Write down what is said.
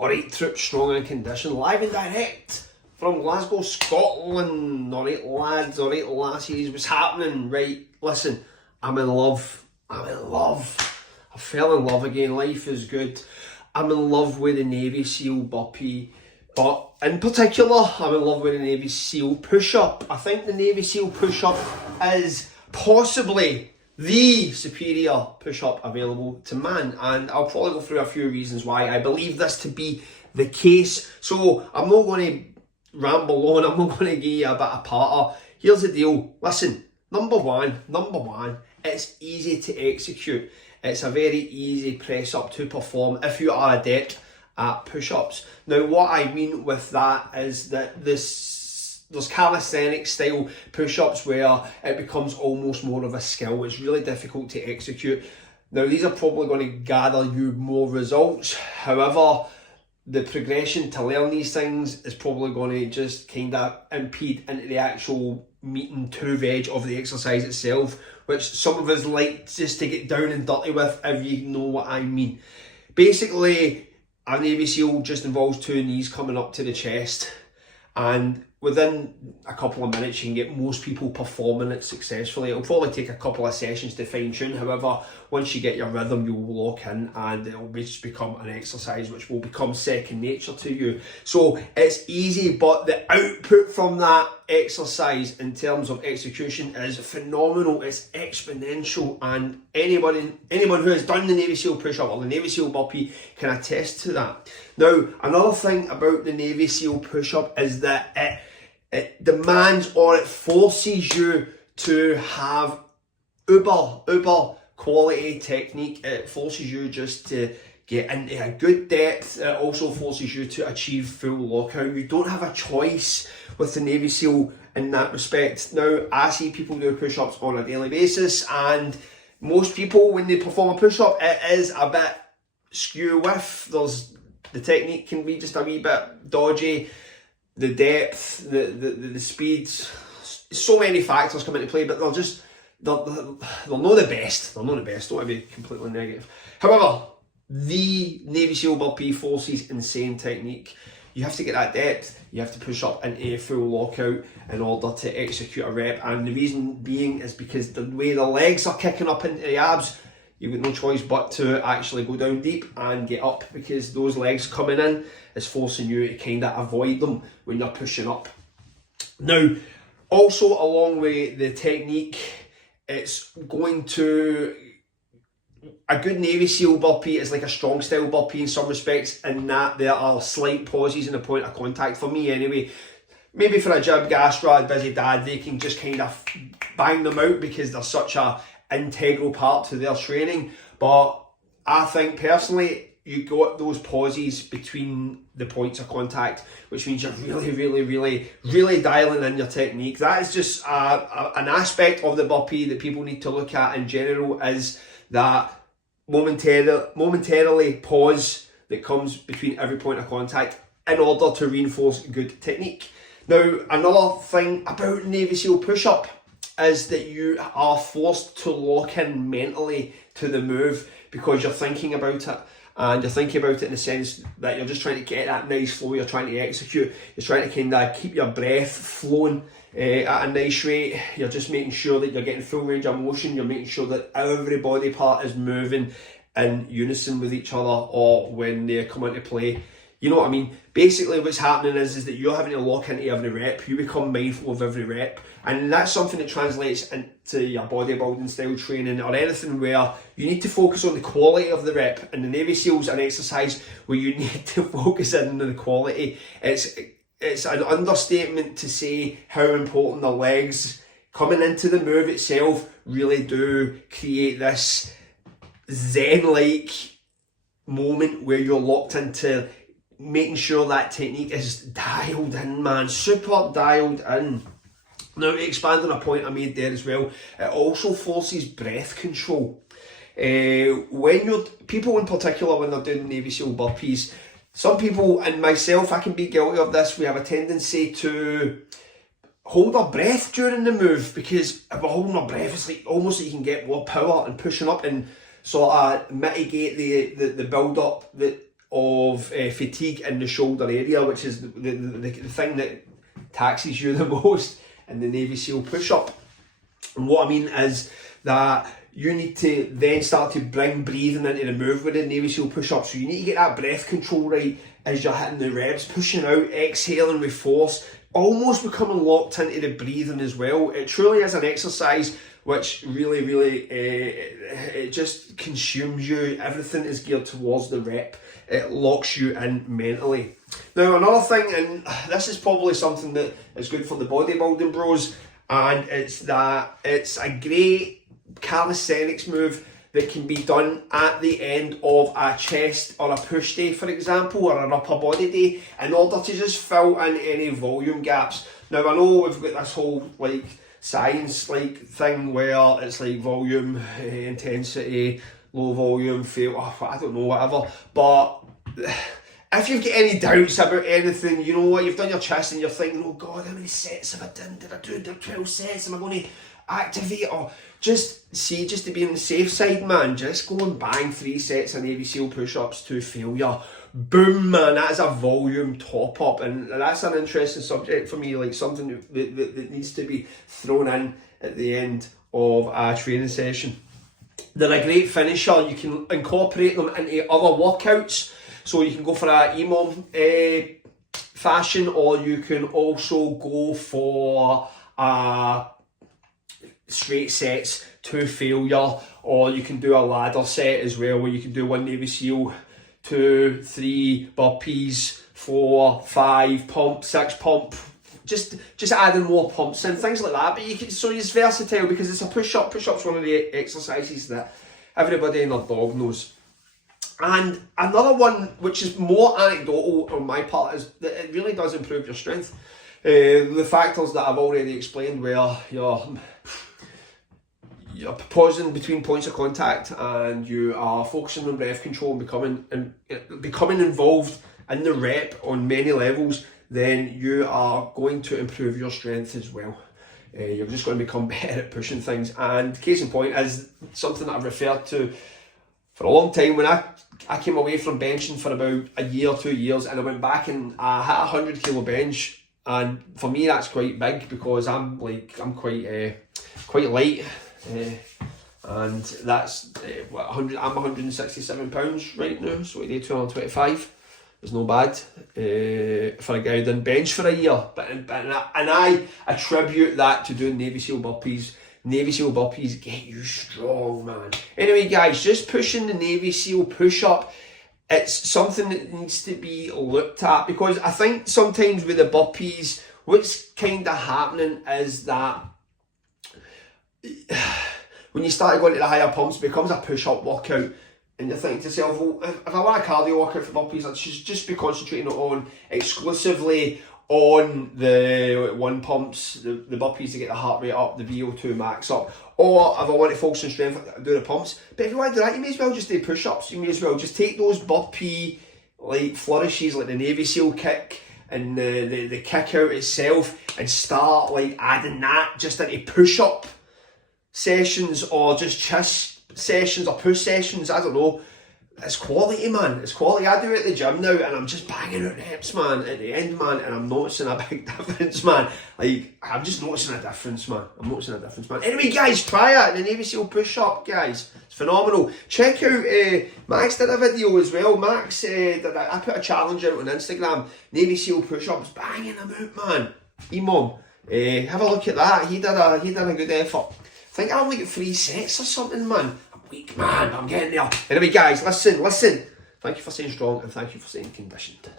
Alright troops, strong and conditioned, live and direct from Glasgow, Scotland. Alright lads, alright lassies, what's happening? Right, listen, I'm in love. I fell in love again, life is good. I'm in love with the Navy SEAL burpee, but in particular, I'm in love with the Navy SEAL push-up. I think the Navy SEAL push-up is possibly the superior push-up available to man, and I'll probably go through a few reasons why I believe this to be the case. So I'm not going to ramble on, I'm not going to give you a bit of patter. Here's the deal, listen, number one, it's easy to execute. It's a very easy press up to perform if you are adept at push-ups. Now what I mean with that is that there's calisthenic style push-ups where it becomes almost more of a skill. It's really difficult to execute. Now these are probably going to gather you more results. However, the progression to learn these things is probably going to just kind of impede into the actual meat and to veg of the exercise itself, which some of us like just to get down and dirty with, if you know what I mean. Basically, a Navy SEAL just involves two knees coming up to the chest, and within a couple of minutes you can get most people performing it successfully. It'll probably take a couple of sessions to fine tune, however once you get your rhythm you'll lock in and it'll just become an exercise which will become second nature to you. So it's easy, but the output from that exercise in terms of execution is phenomenal. It's exponential, and anyone who has done the Navy SEAL push-up or the Navy SEAL burpee can attest to that. Now another thing about the Navy SEAL push-up is that it demands, or it forces you to have uber quality technique. It forces you just to get into a good depth. It also forces you to achieve full lockout. You don't have a choice with the Navy SEAL in that respect. Now, I see people do push-ups on a daily basis, and most people, when they perform a push-up, it is a bit skew with. The technique can be just a wee bit dodgy. The depth, the speeds, so many factors come into play, but they're not the best. They're not the best, don't want to be completely negative. However, the Navy SEAL burpee forces insane technique. You have to get that depth, you have to push up into a full lockout in order to execute a rep, and the reason being is because the way the legs are kicking up into the abs, you've got no choice but to actually go down deep and get up, because those legs coming in is forcing you to kind of avoid them when you're pushing up. Now, also along with the technique, it's going to... A good Navy SEAL burpee is like a strong style burpee in some respects, in that there are slight pauses in the point of contact, for me anyway. Maybe for a gym gastra, busy dad, they can just kind of bang them out because they're such a integral part to their training. But I think personally, you got those pauses between the points of contact, which means you're really dialing in your technique. That is just an aspect of the burpee that people need to look at in general, is that momentarily pause that comes between every point of contact in order to reinforce good technique. Now, another thing about Navy SEAL push-up is that you are forced to lock in mentally to the move, because you're thinking about it. And you're thinking about it in the sense that you're just trying to get that nice flow, you're trying to execute, you're trying to kind of keep your breath flowing at a nice rate. You're just making sure that you're getting full range of motion, you're making sure that every body part is moving in unison with each other, or when they come into play. You know what I mean? Basically what's happening is that you're having to lock into every rep, you become mindful of every rep, and that's something that translates into your bodybuilding style training or anything where you need to focus on the quality of the rep. And the Navy SEAL's an exercise where you need to focus in on the quality. It's an understatement to say how important the legs coming into the move itself really do create this zen-like moment where you're locked into making sure that technique is dialed in, man, super dialed in. Now, to expand on a point I made there as well, it also forces breath control. People in particular, when they're doing Navy SEAL burpees, some people, and myself, I can be guilty of this, we have a tendency to hold our breath during the move, because if we're holding our breath, it's like almost like you can get more power and pushing up and sort of mitigate the build up that fatigue in the shoulder area, which is the thing that taxes you the most in the Navy SEAL push-up. And what I mean is that you need to then start to bring breathing into the move with the Navy SEAL push-up. So you need to get that breath control right as you're hitting the reps, pushing out, exhaling with force, almost becoming locked into the breathing as well. It truly is an exercise which really, it just consumes you. Everything is geared towards the rep. It locks you in mentally. Now, another thing, and this is probably something that is good for the bodybuilding bros, and it's that it's a great calisthenics move that can be done at the end of a chest or a push day, for example, or an upper body day, in order to just fill in any volume gaps. Now, I know we've got this whole like science like thing where it's like volume, intensity, low volume, fail, I don't know, whatever, but if you've got any doubts about anything, you know what, you've done your chest and you're thinking, oh God, how many sets have I done? Did I do 12 sets? Am I going to activate? Or just to be on the safe side, man, just go and bang 3 sets of Navy SEAL push-ups to failure. Boom, man, that is a volume top up, and that's an interesting subject for me, like something that needs to be thrown in at the end of a training session. They're a great finisher. You can incorporate them into other workouts, so you can go for a EMOM fashion, or you can also go for straight sets to failure, or you can do a ladder set as well, where you can do 1 Navy SEAL, 2, 3 burpees, 4, 5 pump, 6 pump, just adding more pumps and things like that. But you can, so it's versatile because it's a push-up. Push-up's one of the exercises that everybody and their dog knows. And another one, which is more anecdotal on my part, is that it really does improve your strength. The factors that I've already explained, where you're pausing between points of contact and you are focusing on breath control and becoming involved in the rep on many levels, then you are going to improve your strength as well. You're just going to become better at pushing things. And case in point is something that I've referred to for a long time. When I came away from benching for about a year or 2 years, and I went back and I hit 100 kilo bench, and for me that's quite big because I'm quite light. And that's 100. I'm 167 pounds right now, so I do 225. It's no bad for a guy who didn't bench for a year. But I attribute that to doing Navy SEAL burpees. Navy SEAL burpees get you strong, man. Anyway, guys, just pushing the Navy SEAL push up. It's something that needs to be looked at, because I think sometimes with the burpees, what's kind of happening is that when you start going to the higher pumps, it becomes a push-up workout, and you're thinking to yourself, well, if I want a cardio workout for burpees, I should just be concentrating on exclusively on the 1 pumps, the burpees to get the heart rate up, the VO2 max up. Or if I want to focus on strength, I do the pumps. But if you want to do that, you may as well just do push-ups. You may as well just take those burpee like flourishes, like the Navy SEAL kick and the kick out itself, and start like adding that just into push-up sessions, or just chest sessions or push sessions. I don't know. It's quality, man. It's quality. I do it at the gym now, and I'm just banging out reps, man, at the end, man, and I'm noticing a big difference, man. Like, I'm just noticing a difference, man. Anyway, guys, try it. The Navy SEAL push-up, guys. It's phenomenal. Check out, Max did a video as well. Max, I put a challenge out on Instagram. Navy SEAL push-ups, banging them out, man. Emom, have a look at that. He did a good effort. I think I only got 3 sets or something, man. I'm weak, man, but I'm getting there. Anyway, guys, listen. Thank you for staying strong, and thank you for staying conditioned.